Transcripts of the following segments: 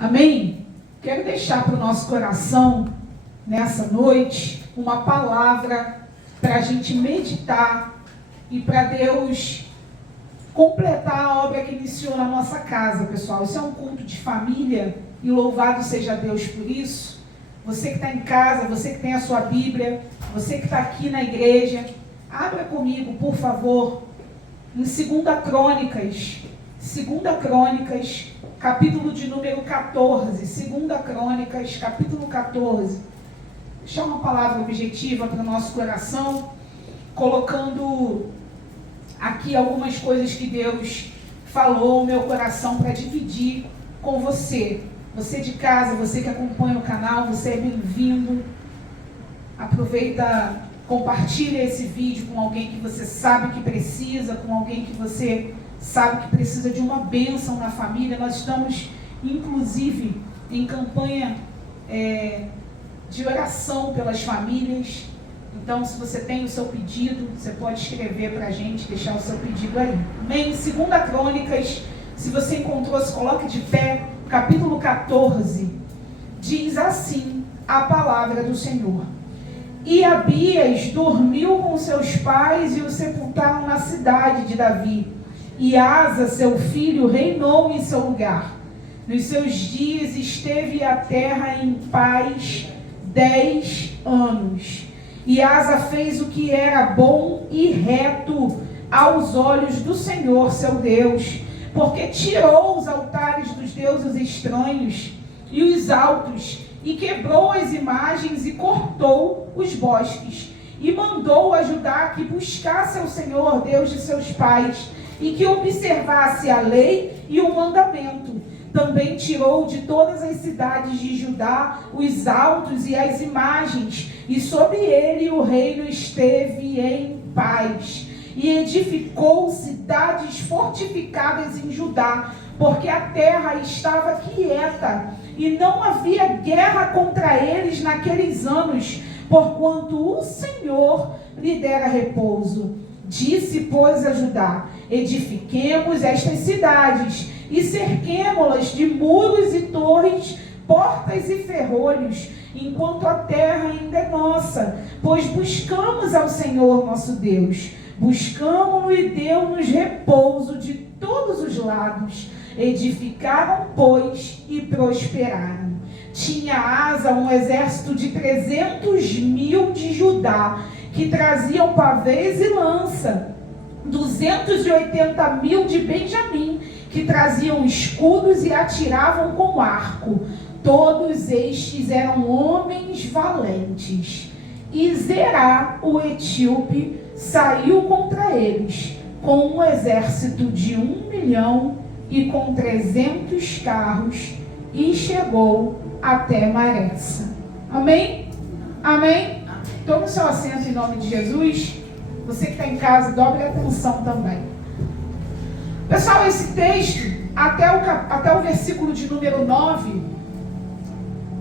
Amém? Quero deixar para o nosso coração, nessa noite, uma palavra para a gente meditar e para Deus completar a obra que iniciou na nossa casa, pessoal. Isso é um culto de família e louvado seja Deus por isso. Você que está em casa, você que tem a sua Bíblia, você que está aqui na igreja, abra comigo, por favor, em 2 Crônicas, capítulo de número 14. 2 Crônicas, capítulo 14. Deixar uma palavra objetiva para o nosso coração, colocando aqui algumas coisas que Deus falou no meu coração para dividir com você. Você de casa, você que acompanha o canal, você é bem-vindo. Aproveita, compartilha esse vídeo com alguém que você sabe que precisa, com alguém que você sabe que precisa de uma bênção na família. Nós estamos, inclusive, em campanha de oração pelas famílias. Então, se você tem o seu pedido, você pode escrever para a gente, deixar o seu pedido aí. Amém? 2 Crônicas, se você encontrou, se coloque de pé, capítulo 14, diz assim a palavra do Senhor. E Abias dormiu com seus pais e o sepultaram na cidade de Davi. E Asa, seu filho, reinou em seu lugar. Nos seus dias esteve a terra em paz 10 anos. E Asa fez o que era bom e reto aos olhos do Senhor, seu Deus, porque tirou os altares dos deuses estranhos e os altos, e quebrou as imagens e cortou os bosques, e mandou a Judá que buscasse ao Senhor, Deus de seus pais, e que observasse a lei e o mandamento. Também tirou de todas as cidades de Judá os altos e as imagens, e sobre ele o reino esteve em paz. E edificou cidades fortificadas em Judá, porque a terra estava quieta, e não havia guerra contra eles naqueles anos, porquanto o Senhor lhe dera repouso. Disse, pois, a Judá: edifiquemos estas cidades, e cerquemo-las de muros e torres, portas e ferrolhos, enquanto a terra ainda é nossa, pois buscamos ao Senhor nosso Deus. Buscamo-no e deu-nos repouso de todos os lados. Edificaram, pois, e prosperaram. Tinha Asa um exército de 300.000 de Judá, que traziam pavês e lança. 280.000 de Benjamim, que traziam escudos e atiravam com arco. Todos estes eram homens valentes. E Zerá, o etíope, saiu contra eles, com um exército de 1 milhão e com 300 carros, e chegou até Maressa. Amém? Amém? Tome o seu assento em nome de Jesus. Você que está em casa, dobre a atenção também. Pessoal, esse texto, até o versículo de número 9,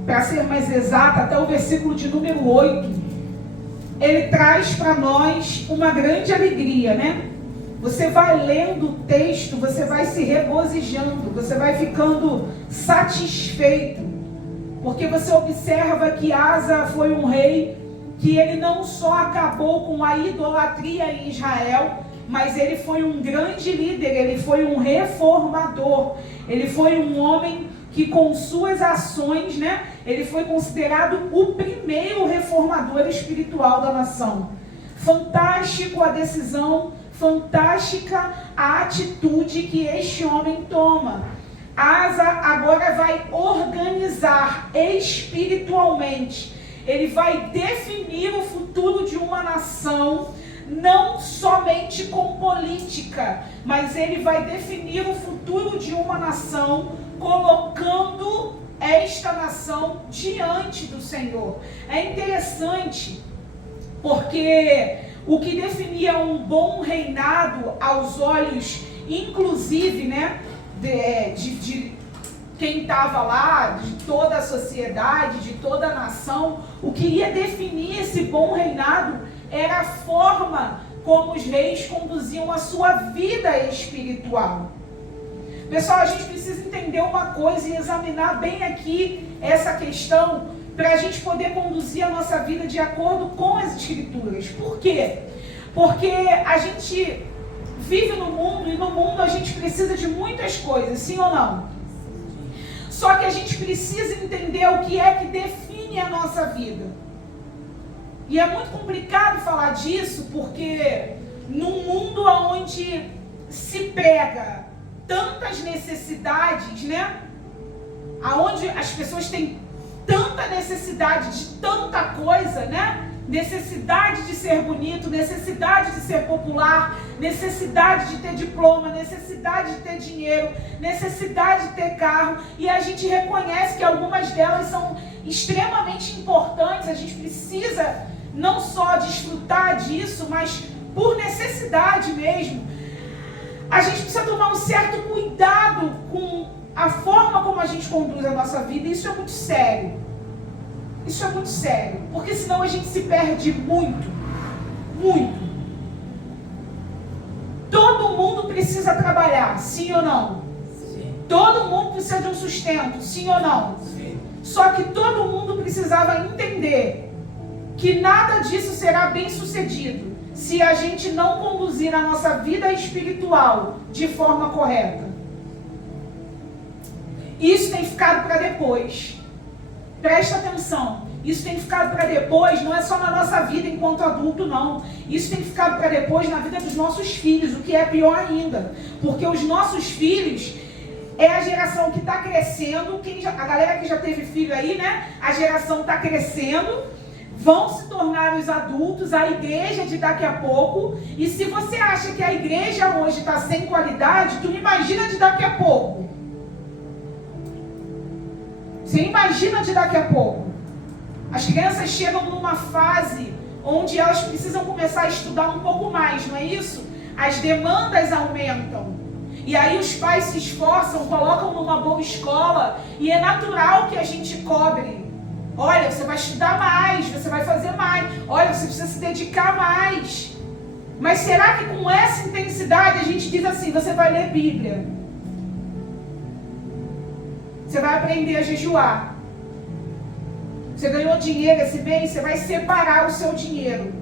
para ser mais exato, até o versículo de número 8, ele traz para nós uma grande alegria, né? Você vai lendo o texto, você vai se regozijando, você vai ficando satisfeito, porque você observa que Asa foi um rei que ele não só acabou com a idolatria em Israel, mas ele foi um grande líder, ele foi um reformador, ele foi um homem que com suas ações, né, ele foi considerado o primeiro reformador espiritual da nação. Fantástico a decisão, fantástica a atitude que este homem toma. Asa agora vai organizar espiritualmente, ele vai definir o futuro de uma nação, não somente com política, mas ele vai definir o futuro de uma nação, colocando esta nação diante do Senhor. É interessante, porque o que definia um bom reinado aos olhos, inclusive, né, de quem estava lá, de toda a sociedade, de toda a nação, o que ia definir esse bom reinado era a forma como os reis conduziam a sua vida espiritual. Pessoal, a gente precisa entender entender uma coisa e examinar bem aqui essa questão, para a gente poder conduzir a nossa vida de acordo com as Escrituras. Por quê? Porque a gente vive no mundo, e no mundo a gente precisa de muitas coisas, sim ou não? Só que a gente precisa entender o que é que define a nossa vida. E é muito complicado falar disso, porque num mundo onde se prega tantas necessidades, né? Aonde as pessoas têm tanta necessidade de tanta coisa, né? Necessidade de ser bonito, necessidade de ser popular, necessidade de ter diploma, necessidade de ter dinheiro, necessidade de ter carro, e a gente reconhece que algumas delas são extremamente importantes. A gente precisa não só desfrutar disso, mas por necessidade mesmo. A gente precisa tomar um certo cuidado com a forma como a gente conduz a nossa vida. Isso é muito sério. Isso é muito sério, porque senão a gente se perde muito, muito. Todo mundo precisa trabalhar, sim ou não? Sim. Todo mundo precisa de um sustento, sim ou não? Sim. Só que todo mundo precisava entender que nada disso será bem sucedido se a gente não conduzir a nossa vida espiritual de forma correta. Isso tem ficado para depois. Presta atenção, isso tem ficado para depois, não é só na nossa vida enquanto adulto, não. Isso tem ficado para depois na vida dos nossos filhos, o que é pior ainda. Porque os nossos filhos é a geração que está crescendo, a galera que já teve filho aí, né? A geração está crescendo, vão se tornar os adultos, a igreja de daqui a pouco. E se você acha que a igreja hoje está sem qualidade, tu imagina de daqui a pouco. Você imagina de daqui a pouco. As crianças chegam numa fase onde elas precisam começar a estudar um pouco mais, não é isso? As demandas aumentam. E aí os pais se esforçam, colocam numa boa escola, e é natural que a gente cobre. Olha, você vai estudar mais, você vai fazer mais. Olha, você precisa se dedicar mais. Mas será que com essa intensidade a gente diz assim, você vai ler Bíblia? Você vai aprender a jejuar. Você ganhou dinheiro esse mês, você vai separar o seu dinheiro.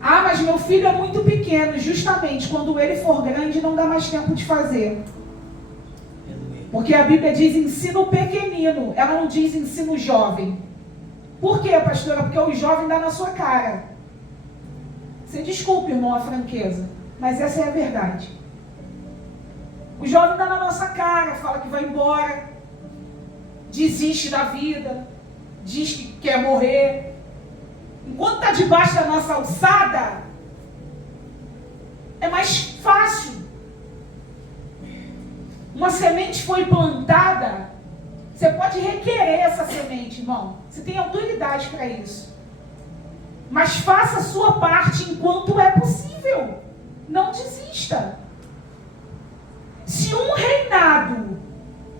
Ah, mas meu filho é muito pequeno. Justamente, quando ele for grande, não dá mais tempo de fazer. Porque a Bíblia diz ensino pequenino, ela não diz ensino jovem. Por quê, pastora? Porque o jovem dá na sua cara. Você desculpe, irmão, a franqueza, mas essa é a verdade. O jovem dá na nossa cara, fala que vai embora, desiste da vida, diz que quer morrer. Enquanto está debaixo da nossa alçada, é mais fácil. Uma semente foi plantada, você pode requerer essa semente, irmão. Você tem autoridade para isso. Mas faça a sua parte enquanto é possível. Não desista. Se um reinado,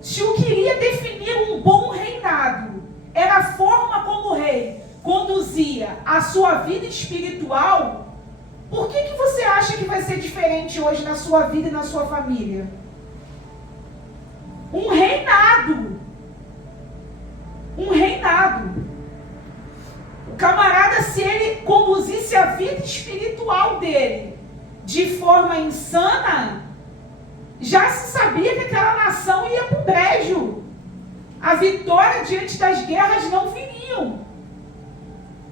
se o que iria definir um bom reinado era a forma como o rei conduzia a sua vida espiritual, por que você acha que vai ser diferente hoje na sua vida e na sua família? Um reinado. Um reinado. O camarada, se ele conduzisse a vida espiritual dele de forma insana, já se sabia que aquela nação ia para o brejo. A vitória diante das guerras não viriam.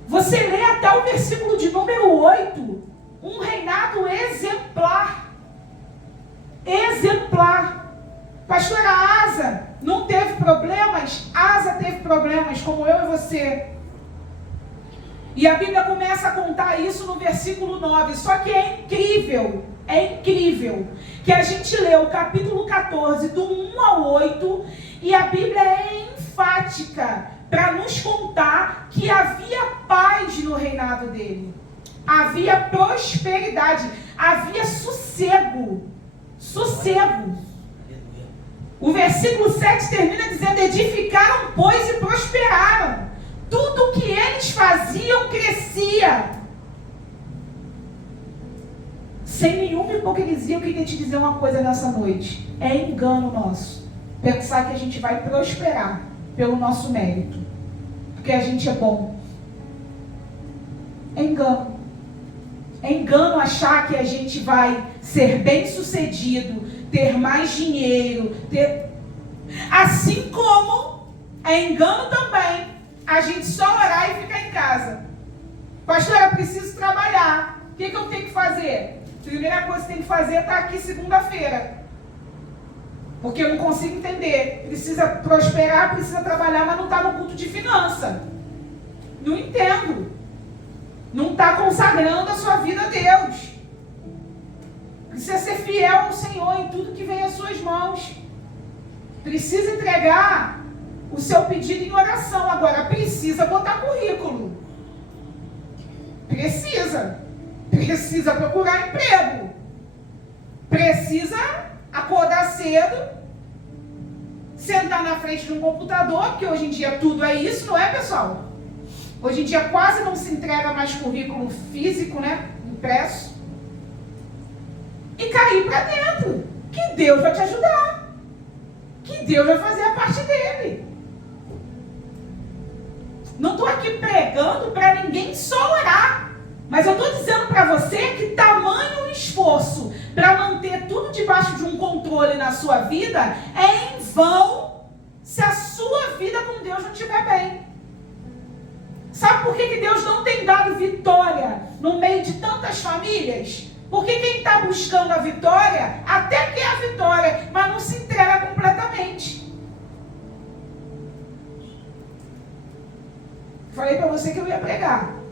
Você lê até o versículo de número 8. Um reinado exemplar. Exemplar. Pastora Asa não teve problemas? Asa teve problemas, como eu e você. E a Bíblia começa a contar isso no versículo 9. Só que é incrível que a gente lê o capítulo 14, do 1 ao 8, e a Bíblia é enfática para nos contar que havia paz no reinado dele. Havia prosperidade, havia sossego. Sossego. O versículo 7 termina dizendo: edificaram, pois, e prosperaram. Tudo o que eles faziam crescia. sem nenhuma hipocrisia, eu queria te dizer uma coisa nessa noite. É engano nosso pensar que a gente vai prosperar pelo nosso mérito, porque a gente é bom. É engano. É engano achar que a gente vai ser bem sucedido, ter mais dinheiro, assim como é engano também a gente só orar e ficar em casa. Pastor, eu preciso trabalhar. O que eu tenho que fazer? A primeira coisa que tem que fazer é estar aqui segunda-feira. Porque eu não consigo entender. Precisa prosperar, precisa trabalhar, mas não está no culto de finança. Não entendo. Não está consagrando a sua vida a Deus. Precisa ser fiel ao Senhor em tudo que vem às suas mãos. Precisa entregar o seu pedido em oração. Agora, precisa botar currículo. Precisa procurar emprego. Precisa acordar cedo, sentar na frente de um computador, porque hoje em dia tudo é isso, não é, pessoal? Hoje em dia quase não se entrega mais currículo físico, né? Impresso. E cair para dentro. Que Deus vai te ajudar. Que Deus vai fazer a parte dele. Não estou aqui pregando para ninguém só orar. Mas eu estou dizendo para você que tamanho esforço para manter tudo debaixo de um controle na sua vida é em vão se a sua vida com Deus não estiver bem. Sabe por que Deus não tem dado vitória no meio de tantas famílias? Porque quem está buscando a vitória até quer a vitória, mas não se entrega completamente. Falei para você que eu ia pregar.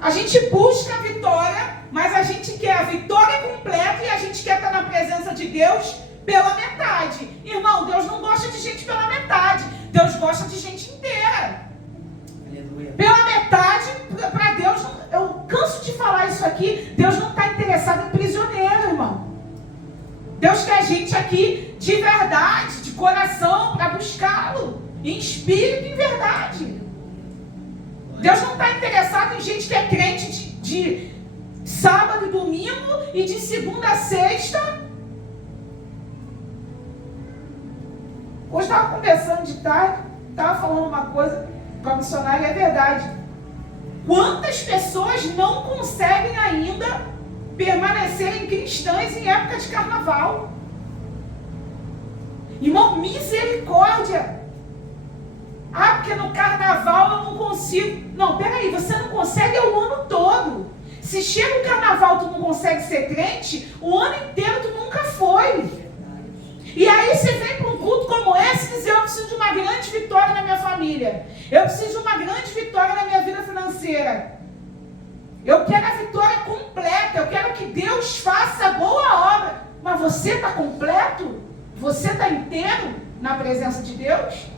A gente busca a vitória, mas a gente quer a vitória completa e a gente quer estar na presença de Deus pela metade. Irmão, Deus não gosta de gente pela metade. Deus gosta de gente inteira. Aleluia. Pela metade, para Deus, eu canso de falar isso aqui, Deus não está interessado em prisioneiro, irmão. Deus quer gente aqui de verdade, de coração, para buscá-lo, em espírito e em verdade. Deus não está interessado em gente que é crente de sábado e domingo e de segunda a sexta. Hoje estava conversando de tarde, estava falando uma coisa com a missionária, é verdade. Quantas pessoas não conseguem ainda permanecerem cristãs em época de carnaval? Irmão, misericórdia! Ah, porque no carnaval eu não consigo. Não, peraí, você não consegue o ano todo. Se chega o carnaval tu não consegue ser crente, o ano inteiro tu nunca foi. E aí você vem para um culto como esse e diz, eu preciso de uma grande vitória na minha família. Eu preciso de uma grande vitória na minha vida financeira. Eu quero a vitória completa. Eu quero que Deus faça a boa obra. Mas você está completo? Você está inteiro na presença de Deus?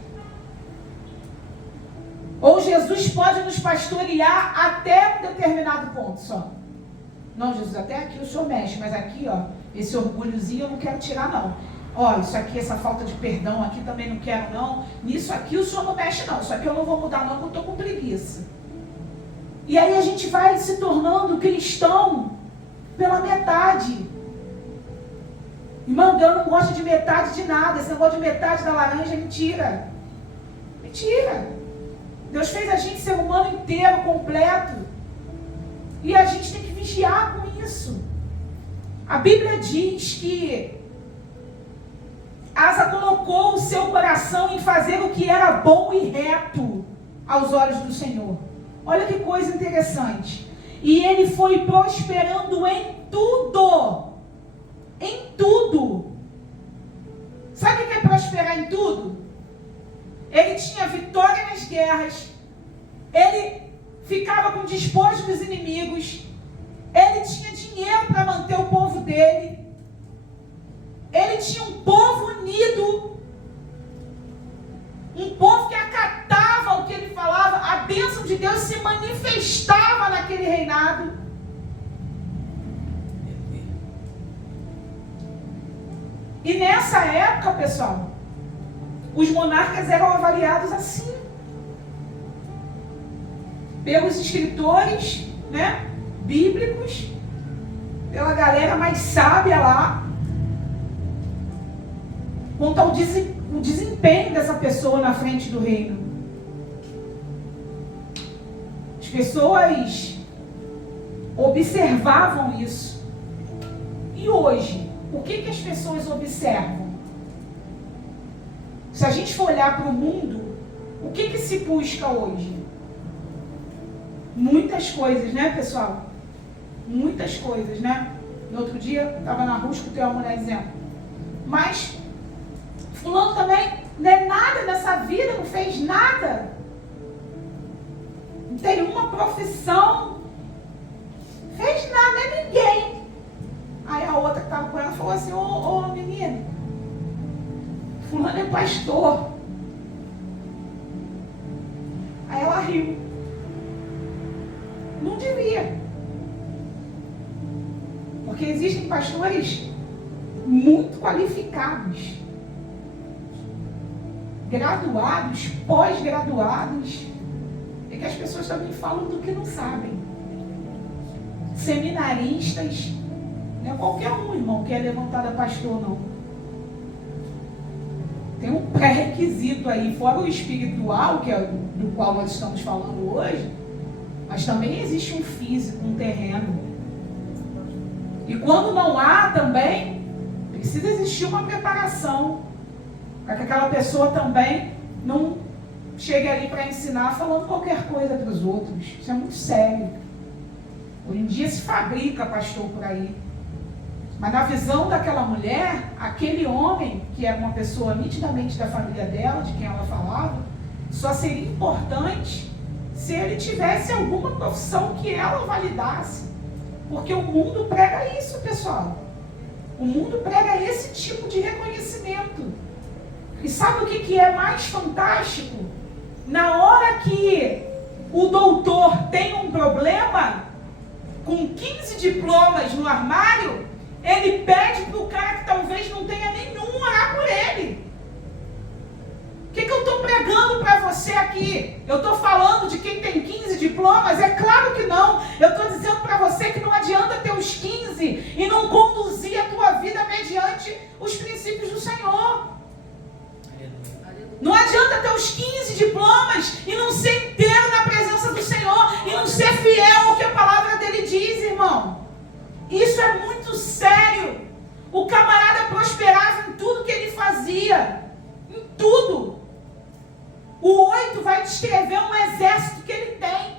Ou Jesus pode nos pastorear até um determinado ponto só. Não, Jesus, até aqui o Senhor mexe, mas aqui, ó, esse orgulhozinho eu não quero tirar, não. Ó, isso aqui, essa falta de perdão aqui também não quero, não. Nisso aqui o Senhor não mexe, não. Isso aqui eu não vou mudar, não, porque eu estou com preguiça. E aí a gente vai se tornando cristão pela metade. Irmão, Deus não gosta de metade de nada. Esse negócio de metade da laranja é mentira. Mentira. Deus fez a gente ser humano inteiro, completo. E a gente tem que vigiar com isso. A Bíblia diz que Asa colocou o seu coração em fazer o que era bom e reto aos olhos do Senhor. Olha que coisa interessante. E ele foi prosperando em tudo. Em tudo. Sabe o que é prosperar em tudo? Ele tinha vitória nas guerras. Ele ficava com despojo dos inimigos. Ele tinha dinheiro para manter o povo dele. Ele tinha um povo unido. Um povo que acatava o que ele falava. A bênção de Deus se manifestava naquele reinado. E nessa época, pessoal, os monarcas eram avaliados assim, pelos escritores, né, bíblicos, pela galera mais sábia lá, quanto ao desempenho dessa pessoa na frente do reino. As pessoas observavam isso. E hoje, o que as pessoas observam? Se a gente for olhar para o mundo, o que se busca hoje? Muitas coisas, né, pessoal? Muitas coisas, né? No outro dia, estava na rua, escutei uma mulher dizendo: mas fulano também não é nada nessa vida, não fez nada. Não tem uma profissão. Fez nada, não é ninguém. Aí a outra que estava com ela falou assim: ô menino, fulano é pastor. Aí ela riu. Não devia. Porque existem pastores muito qualificados, graduados, pós-graduados, e que as pessoas também falam do que não sabem. Seminaristas, não é qualquer um, irmão, que é levantado a pastor, não. Tem um pré-requisito aí, fora o espiritual, que é do qual nós estamos falando hoje, mas também existe um físico, um terreno. E quando não há também, precisa existir uma preparação, para que aquela pessoa também não chegue ali para ensinar falando qualquer coisa para os outros. Isso é muito sério. Hoje em dia se fabrica pastor por aí. Mas na visão daquela mulher, aquele homem, que era uma pessoa nitidamente da família dela, de quem ela falava, só seria importante se ele tivesse alguma profissão que ela validasse. Porque o mundo prega isso, pessoal. O mundo prega esse tipo de reconhecimento. E sabe o que é mais fantástico? Na hora que o doutor tem um problema, com 15 diplomas no armário, ele pede para o cara que talvez não tenha nenhum orar por ele. O que eu estou pregando para você aqui? Eu estou falando de quem tem 15 diplomas? É claro que não. Eu estou dizendo para você que não adianta ter os 15 e não conduzir a tua vida mediante os princípios do Senhor. Não adianta ter os 15 diplomas e não ser inteiro na presença do Senhor e não ser fiel ao que a palavra dele diz, irmão. Isso é muito sério. O camarada prosperava em tudo que ele fazia. Em tudo. O 8 vai descrever um exército que ele tem.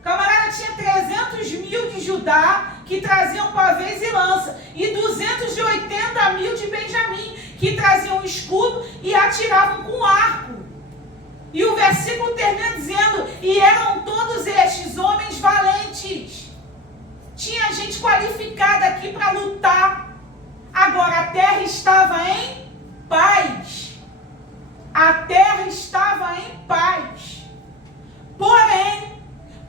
O camarada tinha 300 mil de Judá, que traziam pavês e lança, e 280 mil de Benjamim, que traziam escudo e atiravam com arco. E o versículo termina dizendo: e eram todos estes homens valentes. Tinha gente qualificada aqui para lutar. Agora a terra estava em paz. A terra estava em paz. Porém,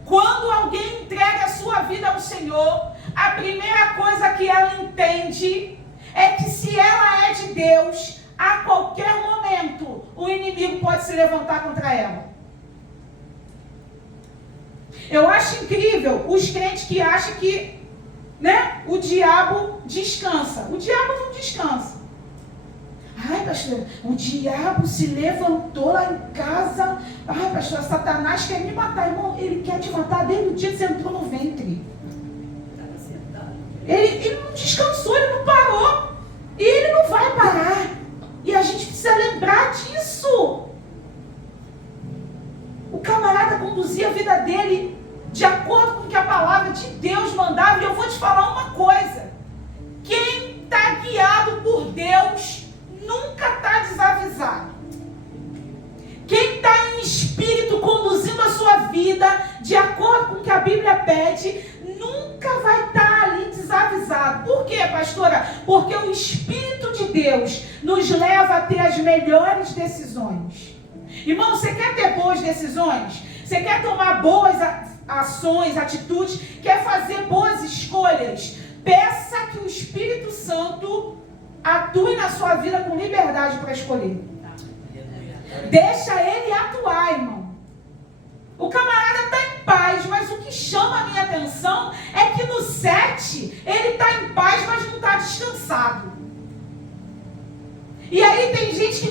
quando alguém entrega a sua vida ao Senhor, a primeira coisa que ela entende é que se ela é de Deus, a qualquer momento o inimigo pode se levantar contra ela. Eu acho incrível os crentes que acham que, né, o diabo descansa. O diabo não descansa. Ai, pastor, o diabo se levantou lá em casa. Ai, pastor, Satanás quer me matar. Irmão, ele quer te matar desde o dia que você entrou no ventre. Ele não descansou, ele não parou. E ele não vai parar. E a gente precisa lembrar disso. O camarada conduzia a vida dele de acordo com o que a palavra de Deus mandava. E eu vou te falar uma coisa. Quem está guiado por Deus nunca está desavisado. Quem está em espírito conduzindo a sua vida de acordo com o que a Bíblia pede, nunca vai estar ali desavisado. Por quê, pastora? Porque o Espírito de Deus nos leva a ter as melhores decisões. Irmão, você quer ter boas decisões? Você quer tomar boas ações, atitudes? Quer fazer boas escolhas? Peça que o Espírito Santo atue na sua vida com liberdade para escolher. Deixa ele atuar, irmão. O camarada está em paz, mas o que chama a minha atenção é que no 7, ele está em paz, mas não está descansado. E aí tem gente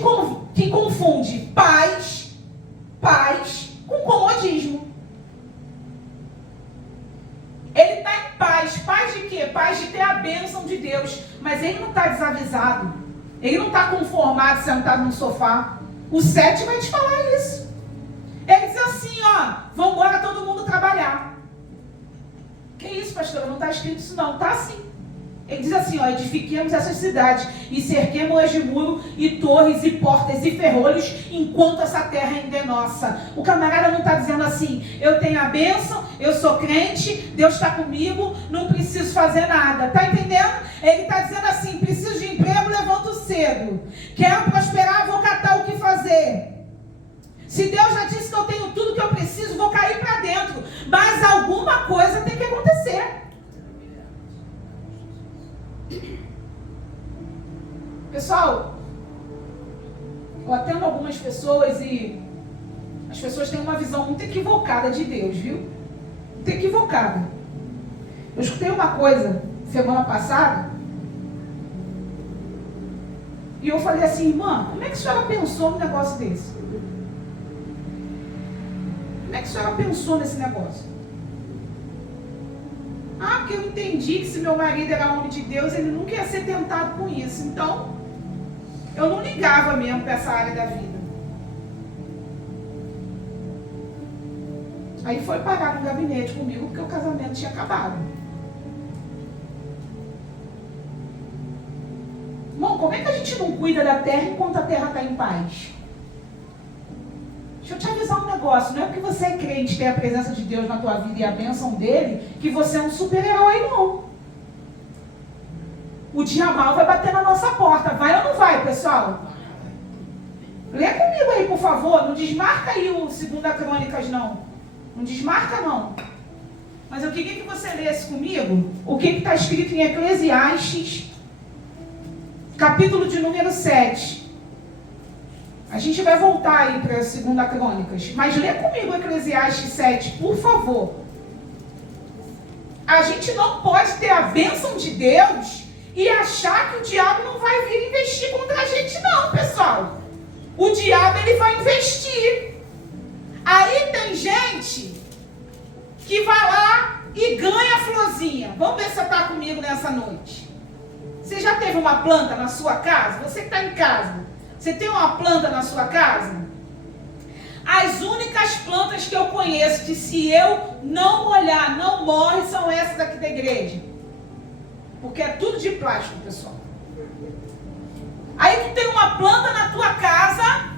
que confunde paz com comodismo. Ele está em paz. Paz de quê? Paz de ter a bênção de Deus. Mas ele não está desavisado. Ele não está conformado, sentado no sofá. O 7 vai te falar isso. Ele diz assim, ó, vamos embora todo mundo trabalhar. Que isso, pastor? Não está escrito isso não. Está assim. Ele diz assim, ó, edifiquemos essas cidades e cerquemos-as de muro e torres e portas e ferrolhos enquanto essa terra ainda é nossa. O camarada não está dizendo assim, eu tenho a bênção, eu sou crente, Deus está comigo, não preciso fazer nada. Está entendendo? Ele está dizendo assim, preciso de emprego, levanto cedo. Quero prosperar, vou catar o que fazer. Se Deus já disse que eu tenho tudo que eu preciso, vou cair para dentro. Mas alguma coisa tem que acontecer. Pessoal, eu atendo algumas pessoas e as pessoas têm uma visão muito equivocada de Deus, viu? Muito equivocada. Eu escutei uma coisa semana passada e eu falei assim, irmã, como é que a senhora pensou num negócio desse? Como é que a senhora pensou nesse negócio? Ah, porque eu entendi que se meu marido era homem de Deus, ele nunca ia ser tentado com isso. Então, eu não ligava mesmo para essa área da vida. Aí foi parar no gabinete comigo, porque o casamento tinha acabado. Irmão, como é que a gente não cuida da terra enquanto a terra está em paz? Deixa eu te avisar um negócio, não é porque você é crente, tem a presença de Deus na tua vida e a bênção dele, que você é um super-herói, não. O dia mal vai bater na nossa porta, vai ou não vai, pessoal? Lê comigo aí, por favor, não desmarca aí o 2 Crônicas, não. Não desmarca, não. Mas eu queria que você lesse comigo o que está escrito em Eclesiastes, capítulo de número 7. A gente vai voltar aí para a 2 Crônicas. Mas lê comigo Eclesiastes 7, por favor. A gente não pode ter a bênção de Deus e achar que o diabo não vai vir investir contra a gente, não, pessoal. O diabo, ele vai investir. Aí tem gente que vai lá e ganha a florzinha. Vamos ver se você está comigo nessa noite. Você já teve uma planta na sua casa? Você que está em casa. Você tem uma planta na sua casa? As únicas plantas que eu conheço que se eu não molhar, não morre, são essas daqui da igreja. Porque é tudo de plástico, pessoal. Aí tu tem uma planta na tua casa,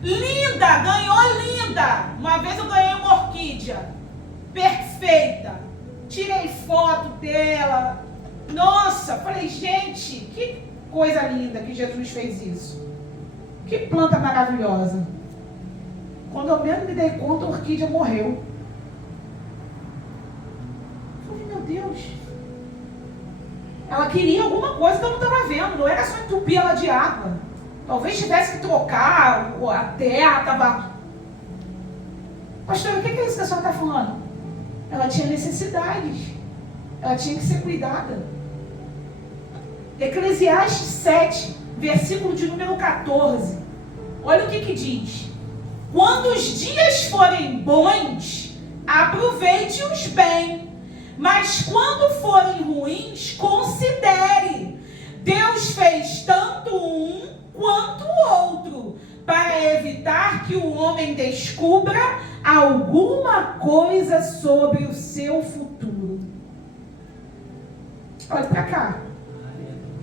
linda, ganhou linda. Uma vez eu ganhei uma orquídea, perfeita. Tirei foto dela. Nossa, falei, gente, que coisa linda que Jesus fez isso. Que planta maravilhosa. Quando eu mesmo me dei conta, a orquídea morreu. Eu falei, meu Deus. Ela queria alguma coisa que eu não estava vendo. Não era só entupir ela de água. Talvez tivesse que trocar, a terra estava... Pastor, o que é isso que a senhora está falando? Ela tinha necessidades. Ela tinha que ser cuidada. Eclesiastes 7, versículo de número 14. Olha o que diz. Quando os dias forem bons, aproveite-os bem. Mas quando forem ruins, considere. Deus fez tanto um quanto o outro, para evitar que o homem descubra alguma coisa sobre o seu futuro. Olha para cá.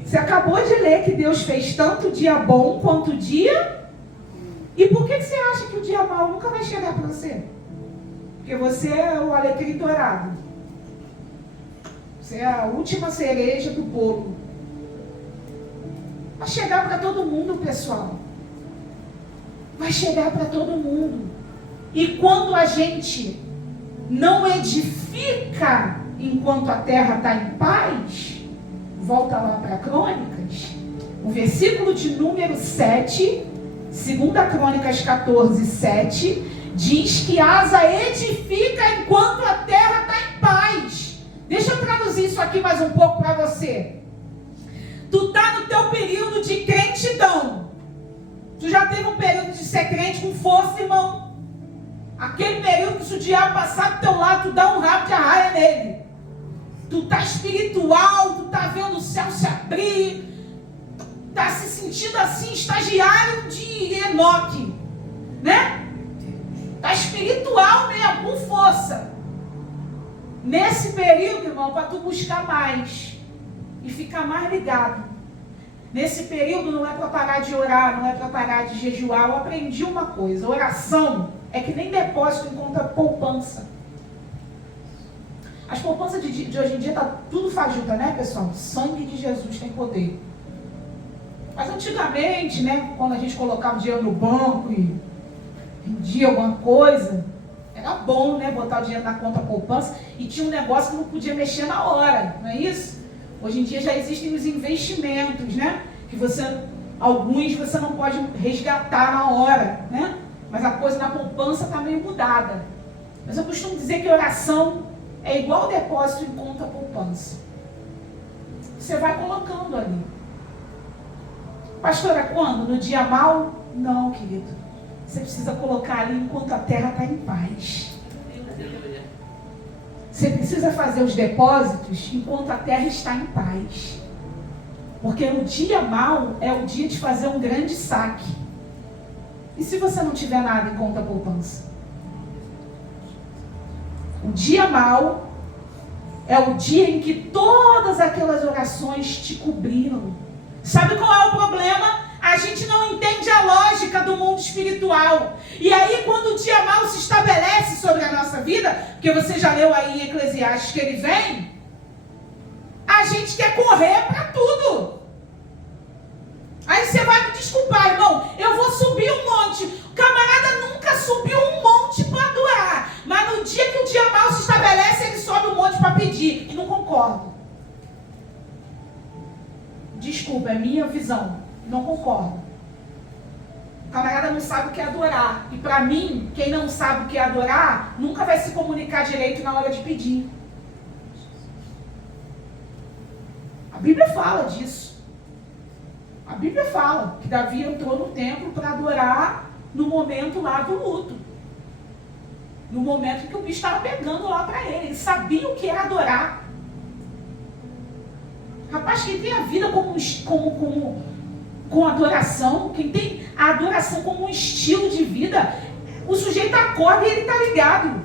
Você acabou de ler que Deus fez tanto o dia bom quanto o dia... E por que você acha que o dia mau nunca vai chegar para você? Porque você é o alecrim dourado. Você é a última cereja do bolo. Vai chegar para todo mundo, pessoal. Vai chegar para todo mundo. E quando a gente não edifica enquanto a terra está em paz, volta lá para Crônicas, o versículo de número 7... 2 Crônicas 14, 7, Diz que asa edifica enquanto a terra está em paz. Deixa eu traduzir isso aqui mais um pouco para você. Tu está no teu período de crentidão. Tu já teve um período de ser crente com força, irmão? Aquele período que se o diabo passar do teu lado, tu dá um rabo de arraia nele. Tu está espiritual, tu está vendo o céu se abrir, está se sentindo assim, estagiário de Enoque, né? Está espiritual mesmo, com força. Nesse período, irmão, para tu buscar mais e ficar mais ligado. Nesse período não é para parar de orar, não é para parar de jejuar. Eu aprendi uma coisa: oração é que nem depósito em conta poupança. As poupanças de hoje em dia tá tudo fajuta, né, pessoal? O sangue de Jesus tem poder. Mas antigamente, né, quando a gente colocava o dinheiro no banco e vendia alguma coisa, era bom, né, botar o dinheiro na conta poupança, e tinha um negócio que não podia mexer na hora, não é isso? Hoje em dia já existem os investimentos, né? Que alguns você não pode resgatar na hora, né? Mas a coisa na poupança está meio mudada. Mas eu costumo dizer que oração é igual depósito em conta poupança. Você vai colocando ali. Pastora, quando? No dia mau? Não, querido. Você precisa colocar ali enquanto a terra está em paz. Você precisa fazer os depósitos enquanto a terra está em paz. Porque o dia mau é o dia de fazer um grande saque. E se você não tiver nada em conta poupança? O dia mau é o dia em que todas aquelas orações te cobriram. Sabe qual é o problema? A gente não entende a lógica do mundo espiritual. E aí, quando o dia mau se estabelece sobre a nossa vida, porque você já leu aí em Eclesiastes que ele vem, a gente quer correr para tudo. Aí você vai me desculpar, irmão, eu vou subir um monte. O camarada nunca subiu um monte para adorar. Mas no dia que o dia mau se estabelece, ele sobe um monte para pedir. E não concordo. Desculpa, é minha visão. Não concordo. O camarada não sabe o que é adorar. E para mim, quem não sabe o que é adorar, nunca vai se comunicar direito na hora de pedir. A Bíblia fala disso. A Bíblia fala que Davi entrou no templo para adorar no momento lá do luto. No momento que o bicho estava pegando lá para ele. Ele sabia o que era adorar. Rapaz, quem tem a vida com adoração, quem tem a adoração como um estilo de vida, o sujeito acorda e ele está ligado.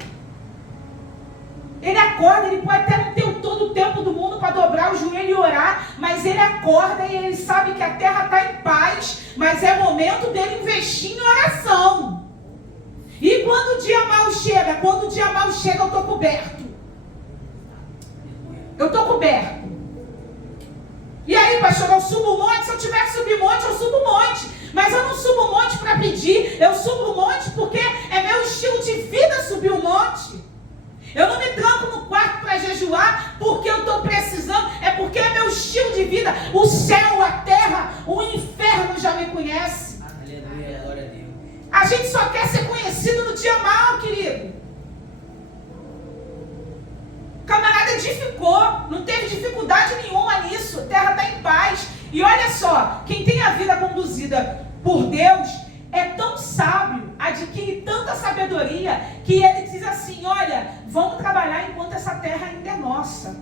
Ele acorda, ele pode até não ter todo o tempo do mundo para dobrar o joelho e orar, mas ele acorda e ele sabe que a terra está em paz, mas é momento dele investir em oração. E quando o dia mau chega? Quando o dia mau chega, eu estou coberto. Eu estou coberto. E aí, pastor, eu subo um monte? Se eu tiver que subir monte, eu subo um monte. Mas eu não subo um monte para pedir, eu subo um monte porque é meu estilo de vida subir um monte. Eu não me tranco no quarto para jejuar porque eu estou precisando, é porque é meu estilo de vida. O céu, a terra, o inferno já me conhece. Aleluia, glória a Deus. A gente só quer ser conhecido no dia mau, querido. O camarada edificou, não teve dificuldade nenhuma nisso, a terra está em paz. E olha só, quem tem a vida conduzida por Deus é tão sábio, adquire tanta sabedoria, que ele diz assim: olha, vamos trabalhar enquanto essa terra ainda é nossa.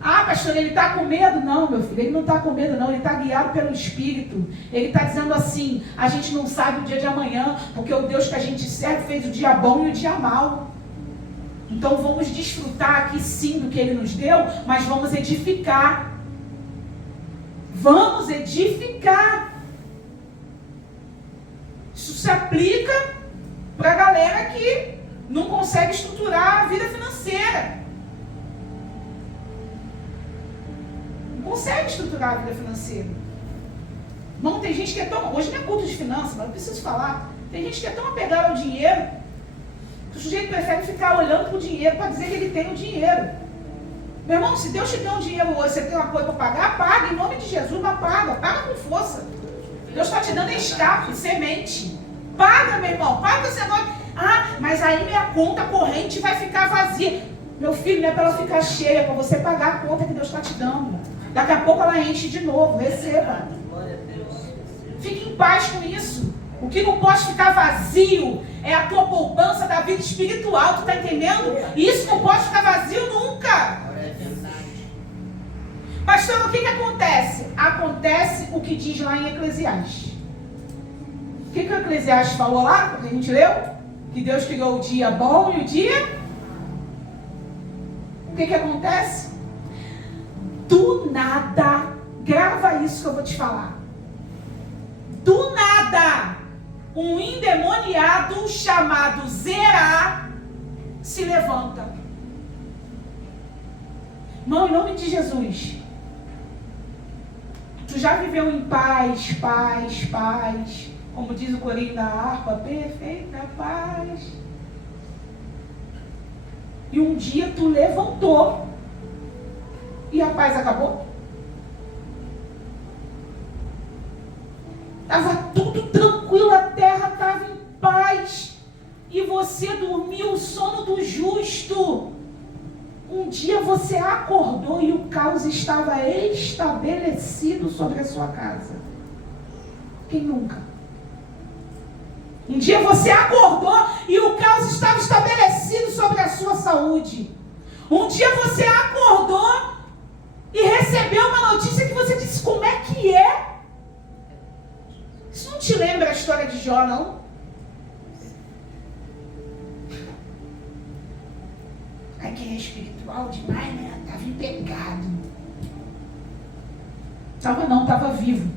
Ah, pastor, ele está com medo? Não, meu filho, ele não está com medo não, ele está guiado pelo Espírito. Ele está dizendo assim: a gente não sabe o dia de amanhã, porque o Deus que a gente serve fez o dia bom e o dia mau. Então vamos desfrutar aqui sim do que ele nos deu, mas vamos edificar. Vamos edificar. Isso se aplica para a galera que não consegue estruturar a vida financeira. Não consegue estruturar a vida financeira. Não, tem gente que é tão... Hoje não é culto de finanças, mas eu preciso falar. Tem gente que é tão apegada ao dinheiro, que o sujeito prefere ficar olhando para o dinheiro para dizer que ele tem o dinheiro. Meu irmão, se Deus te deu um dinheiro hoje, você tem uma coisa para pagar, paga, em nome de Jesus, mas paga com força. Deus está te dando escape, semente. Paga, meu irmão, paga esse negócio. Ah, mas aí minha conta corrente vai ficar vazia. Meu filho, não é para ela ficar cheia, é para você pagar a conta que Deus está te dando. Daqui a pouco ela enche de novo, receba. Fique em paz com isso. O que não pode ficar vazio é a tua poupança da vida espiritual, tu está entendendo? Isso não pode ficar vazio nunca. Pastor, o que acontece? Acontece o que diz lá em Eclesiastes. O que o Eclesiastes falou lá, que a gente leu? Que Deus criou o dia bom e o dia... O que acontece? Do nada, grava isso que eu vou te falar. Do nada, um endemoniado chamado Zerá se levanta. Irmão, em nome de Jesus, tu já viveu em paz, paz, paz, como diz o corinho da harpa, perfeita paz. E um dia tu levantou e a paz acabou. Estava tudo tranquilo, a terra estava em paz. E você dormiu o sono do justo. Um dia você acordou e o caos estava estabelecido sobre a sua casa. Quem nunca? Um dia você acordou e o caos estava estabelecido sobre a sua saúde. Um dia você acordou e recebeu uma notícia que você disse, como é que é? Isso não te lembra a história de Jó, não? É que é espiritual demais, né? Estava em pecado. Estava vivo.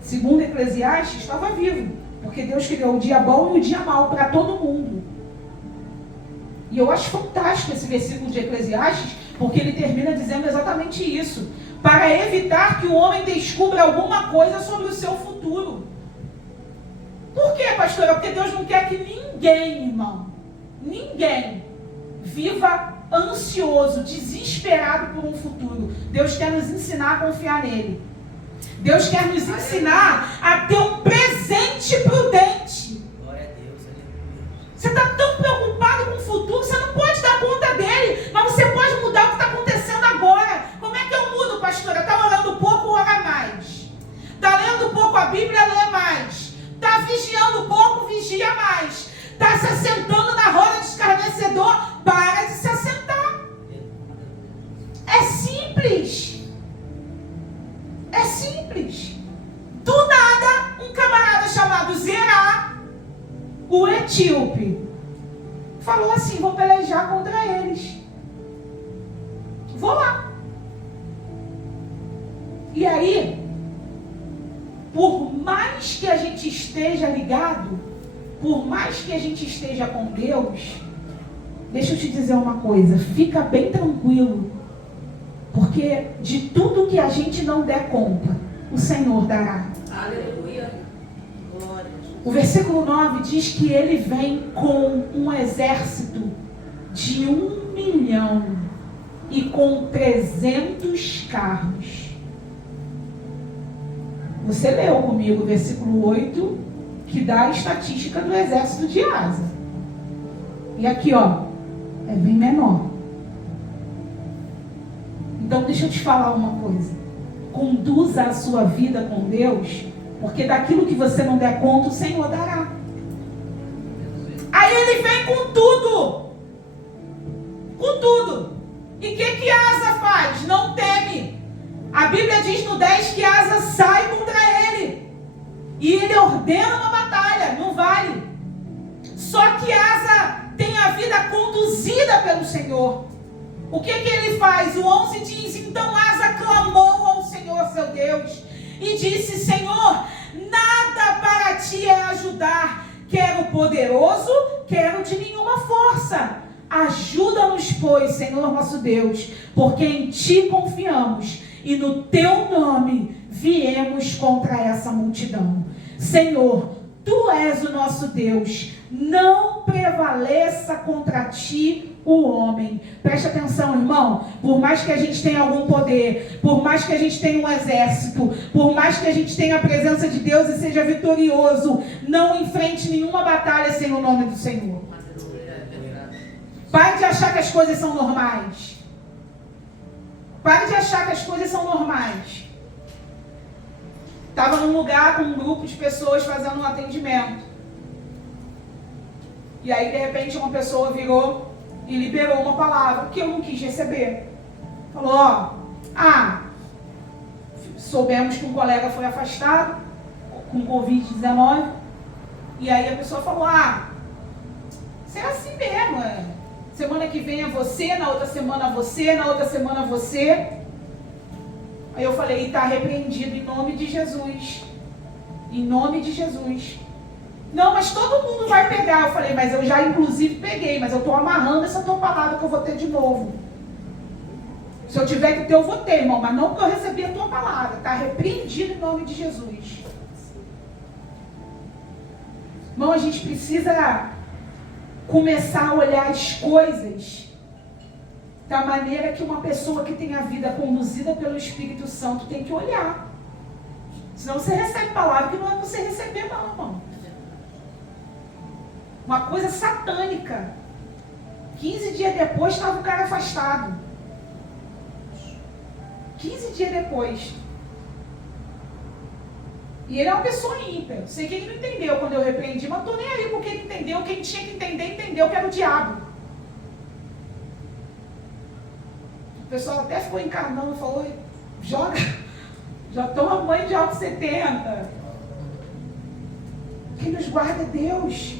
Segundo Eclesiastes, estava vivo. Porque Deus criou o dia bom e o dia mau para todo mundo. E eu acho fantástico esse versículo de Eclesiastes, porque ele termina dizendo exatamente isso. Para evitar que o homem descubra alguma coisa sobre o seu futuro. Por quê, pastora? Porque Deus não quer que ninguém, irmão, ninguém viva ansioso, desesperado por um futuro. Deus quer nos ensinar a confiar nele. Deus quer nos ensinar a ter um presente prudente. Glória a Deus. Você está tão preocupado com o futuro, você não pode dar conta dele, mas você pode mudar o que está acontecendo agora. Como é que eu mudo, pastora? Está orando pouco, ora mais. Está lendo pouco a Bíblia, lê mais. Está vigiando pouco, vigia mais. Está se assentando na roda de escarnecedor, para de se assentar. É simples. É simples. Do nada, um camarada chamado Zerá, o etíope, falou assim, vou pelejar contra eles. Vou lá. E aí, por mais que a gente esteja ligado, por mais que a gente esteja com Deus, deixa eu te dizer uma coisa, fica bem tranquilo, porque de tudo que a gente não der conta, o Senhor dará. Aleluia. Glória. O versículo 9 diz que ele vem com um exército de 1 milhão e com 300 carros. Você leu comigo o versículo 8, que dá a estatística do exército de Asa. E aqui, ó, é bem menor. Então, deixa eu te falar uma coisa. Conduza a sua vida com Deus, porque daquilo que você não der conta, o Senhor dará. Aí ele vem com tudo. Com tudo. E o que Asa faz? Não teme. A Bíblia diz no 10 que Asa sai contra ele. E ele ordena uma batalha, não vale. Só que Asa tem a vida conduzida pelo Senhor. O que ele faz? O 11 diz, então Asa clamou ao Senhor seu Deus e disse, Senhor, nada para ti é ajudar, quero poderoso, quero de nenhuma força. Ajuda-nos, pois, Senhor nosso Deus, porque em ti confiamos e no teu nome viemos contra essa multidão. Senhor, tu és o nosso Deus, não prevaleça contra ti o homem. Preste atenção, irmão. Por mais que a gente tenha algum poder, por mais que a gente tenha um exército, por mais que a gente tenha a presença de Deus e seja vitorioso, não enfrente nenhuma batalha sem o nome do Senhor. Pare de achar que as coisas são normais. Pare de achar que as coisas são normais. Estava num lugar com um grupo de pessoas fazendo um atendimento. E aí, de repente, uma pessoa virou e liberou uma palavra que eu não quis receber. Falou, soubemos que um colega foi afastado com Covid-19. E aí a pessoa falou, isso é assim mesmo, semana que vem é você, na outra semana você, na outra semana você. Aí eu falei, está repreendido em nome de Jesus. Em nome de Jesus. Não, mas todo mundo vai pegar. Eu falei, mas eu já inclusive peguei, mas eu estou amarrando essa tua palavra que eu vou ter de novo. Se eu tiver que ter, eu vou ter, irmão, mas não porque eu recebi a tua palavra. Está repreendido em nome de Jesus. Irmão, a gente precisa começar a olhar as coisas da maneira que uma pessoa que tem a vida conduzida pelo Espírito Santo tem que olhar. Senão você recebe palavra que não é para você receber, não, irmão. Uma coisa satânica. 15 dias depois estava o cara afastado. 15 dias depois. E ele é uma pessoa ímpar. Sei que ele não entendeu quando eu repreendi, mas não estou nem aí porque ele entendeu. Quem tinha que entender, entendeu que era o diabo. O pessoal até ficou encarnando, falou, já toma banho de álcool 70. Quem nos guarda é Deus.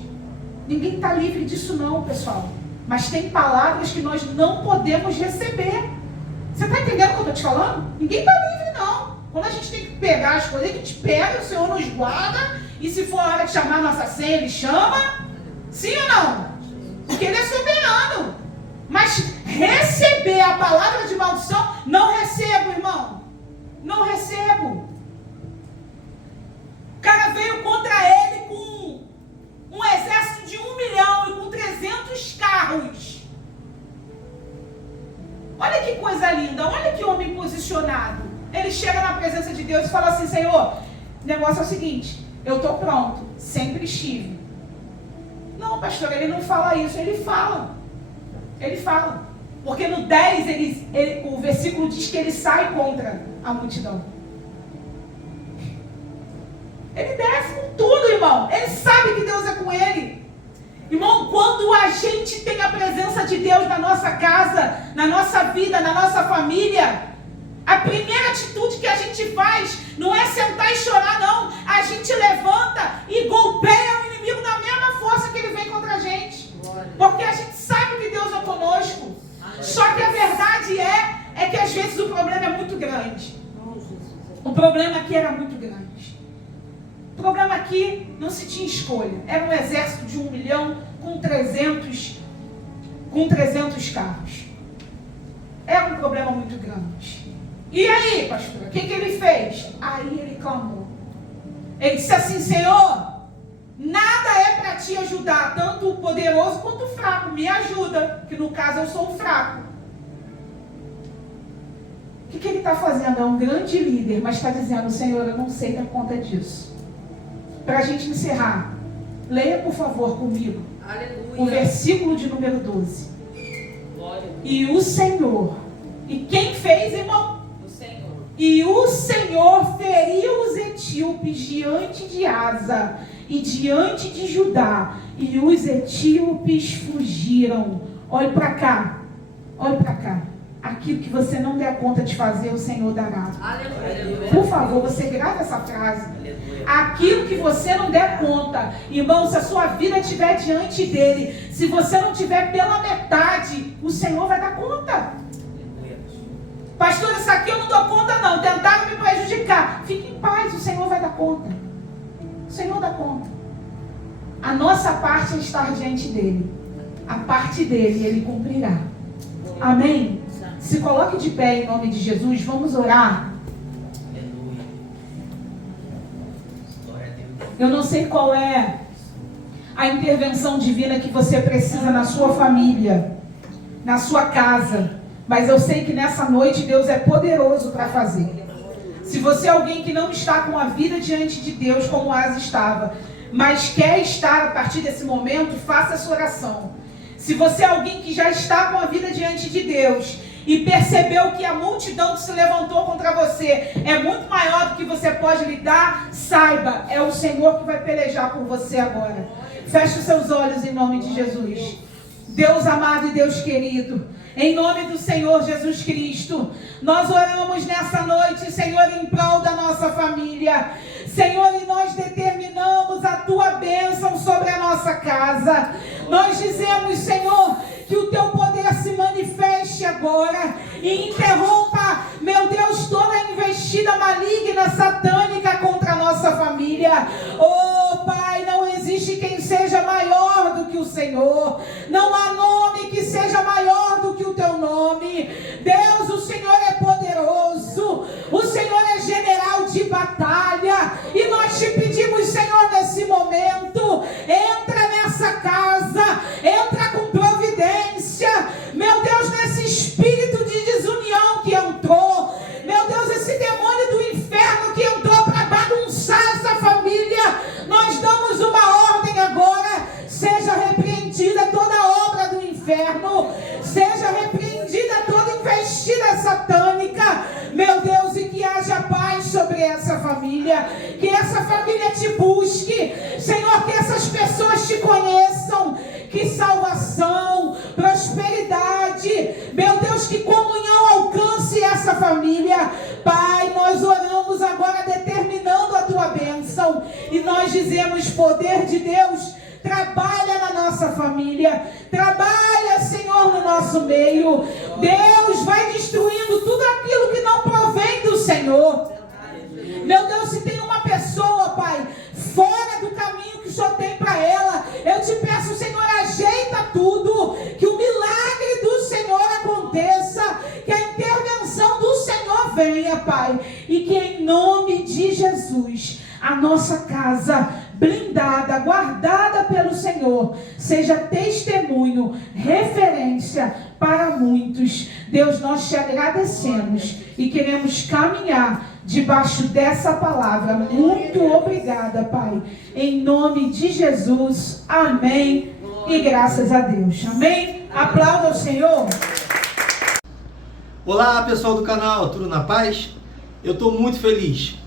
Ninguém está livre disso não, pessoal. Mas tem palavras que nós não podemos receber. Você está entendendo o que eu estou te falando? Ninguém está livre não. Quando a gente tem que pegar as coisas, a gente pega, o Senhor nos guarda. E se for a hora de chamar a nossa senha, Ele chama. Sim ou não? Porque Ele é soberano. Mas receber a palavra de maldição, não recebo, irmão. Não recebo. O cara veio contra ele com um exército de 1 milhão e com 300 carros. Olha que coisa linda, olha que homem posicionado. Ele chega na presença de Deus e fala assim, Senhor, o negócio é o seguinte, eu estou pronto, sempre estive. Não, pastor, ele não fala isso, ele fala. Ele fala. Porque no 10, o versículo diz que ele sai contra a multidão. Ele desce com tudo, irmão. Ele sabe que Deus é com ele. Irmão, quando a gente tem a presença de Deus na nossa casa, na nossa vida, na nossa família, a primeira atitude que a gente faz não é sentar e chorar, não. A gente levanta e golpeia o inimigo na mesma força que ele vem contra a gente. Porque a gente sabe que Deus é conosco. Só que a verdade é que às vezes o problema é muito grande. O problema aqui era muito grande. O problema aqui não se tinha escolha. Era um exército de 1 milhão com 300 carros. Era um problema muito grande. E aí, pastor, o que ele fez? Aí ele clamou. Ele disse assim, Senhor, nada é para te ajudar, tanto o poderoso quanto o fraco. Me ajuda, que no caso eu sou o fraco. O que ele está fazendo? É um grande líder, mas está dizendo, Senhor, eu não sei dar conta disso. Para a gente encerrar, leia por favor comigo. Aleluia. O versículo de número 12. Glória. E o Senhor, e quem fez, irmão? O Senhor. E o Senhor feriu os etíopes diante de Asa e diante de Judá, e os etíopes fugiram. Olhe para cá, olhe para cá. Aquilo que você não der conta de fazer, o Senhor dará. Aleluia. Por favor, você grava essa frase. Aleluia. Aquilo que você não der conta, irmão, se a sua vida estiver diante dele, se você não tiver pela metade, o Senhor vai dar conta. Aleluia. Pastor, isso aqui eu não dou conta não, tentaram me prejudicar. Fique em paz, o Senhor vai dar conta. O Senhor dá conta. A nossa parte é estar diante dele. A parte dele, ele cumprirá. Amém? Se coloque de pé em nome de Jesus, vamos orar. Eu não sei qual é a intervenção divina que você precisa na sua família. na sua casa. Mas eu sei que nessa noite Deus é poderoso para fazer. Se você é alguém que não está com a vida diante de Deus como Asa estava, mas quer estar a partir desse momento, faça essa oração. Se você é alguém que já está com a vida diante de Deus e percebeu que a multidão que se levantou contra você é muito maior do que você pode lidar, saiba, é o Senhor que vai pelejar por você agora. Feche os seus olhos em nome de Jesus. Deus amado e Deus querido, em nome do Senhor Jesus Cristo, nós oramos nessa noite, Senhor, em prol da nossa família. Senhor, e nós determinamos a Tua bênção sobre a nossa casa. Nós dizemos, Senhor, que o Teu poder se manifeste agora e interrompa, meu Deus, toda a investida maligna, satânica contra a nossa família. Oh, Pai, não existe quem seja maior do que o Senhor. Não há nome que seja maior do que o Teu nome. Deus, o Senhor é poderoso. O Senhor é general de batalha. E nós te pedimos, Senhor, nesse momento, entra nessa casa, entra com providência. Meu Deus, nesse espírito de desunião que entrou. Meu Deus, esse demônio do inferno que entrou para bagunçar essa família. Nós damos uma ordem agora. Seja repreendida toda obra do inferno. Seja repreendida toda investida satânica. Meu Deus, e que haja paz sobre essa família. Que essa família te busque. Senhor, que essas pessoas te conheçam. Que salvação, prosperidade, meu Deus, que comunhão alcance essa família. Pai, nós oramos agora determinando a Tua bênção. E nós dizemos, poder de Deus, trabalha na nossa família. Trabalha, Senhor, no nosso meio. Deus, vai destruindo tudo aquilo que não provém do Senhor. Meu Deus, se tem uma pessoa, Pai, fora do caminho que o Senhor tem para ela, eu te peço, Senhor, ajeita tudo, que o milagre do Senhor aconteça, que a intervenção do Senhor venha, Pai, e que em nome de Jesus, a nossa casa blindada, guardada pelo Senhor, seja testemunho, referência para muitos. Deus, nós te agradecemos e queremos caminhar debaixo dessa palavra. Muito obrigada, Pai. Em nome de Jesus. Amém. E graças a Deus. Amém. Aplauda o Senhor. Olá, pessoal do canal, tudo na paz? Eu estou muito feliz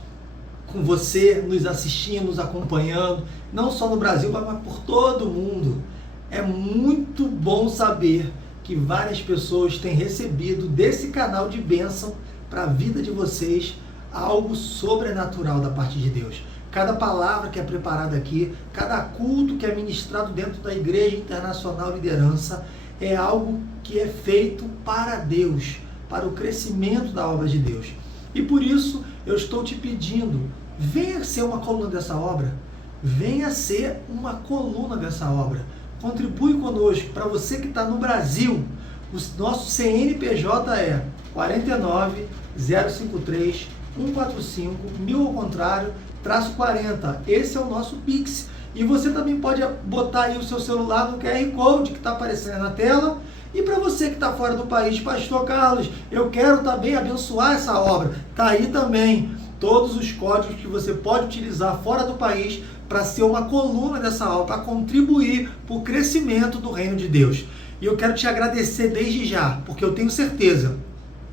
com você nos assistindo, nos acompanhando, não só no Brasil, mas por todo o mundo. É muito bom saber que várias pessoas têm recebido desse canal de bênção para a vida de vocês algo sobrenatural da parte de Deus. Cada palavra que é preparada aqui, cada culto que é ministrado dentro da Igreja Internacional Liderança é algo que é feito para Deus, para o crescimento da obra de Deus. E por isso eu estou te pedindo, venha ser uma coluna dessa obra, venha ser uma coluna dessa obra. Contribui conosco. Para você que está no Brasil, o nosso CNPJ é 49 053 145 1000 ao contrário, -40. Esse é o nosso Pix. E você também pode botar aí o seu celular no QR Code que está aparecendo na tela. E para você que está fora do país, Pastor Carlos, eu quero também abençoar essa obra. Está aí também todos os códigos que você pode utilizar fora do país para ser uma coluna dessa obra, para contribuir para o crescimento do reino de Deus. E eu quero te agradecer desde já, porque eu tenho certeza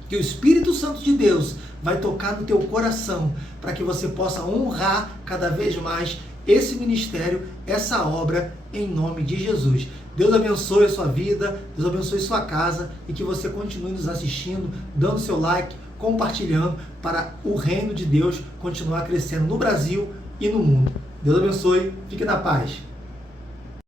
que o Espírito Santo de Deus vai tocar no teu coração para que você possa honrar cada vez mais esse ministério, essa obra, em nome de Jesus. Deus abençoe a sua vida, Deus abençoe a sua casa e que você continue nos assistindo, dando seu like, compartilhando para o reino de Deus continuar crescendo no Brasil e no mundo. Deus abençoe, fique na paz.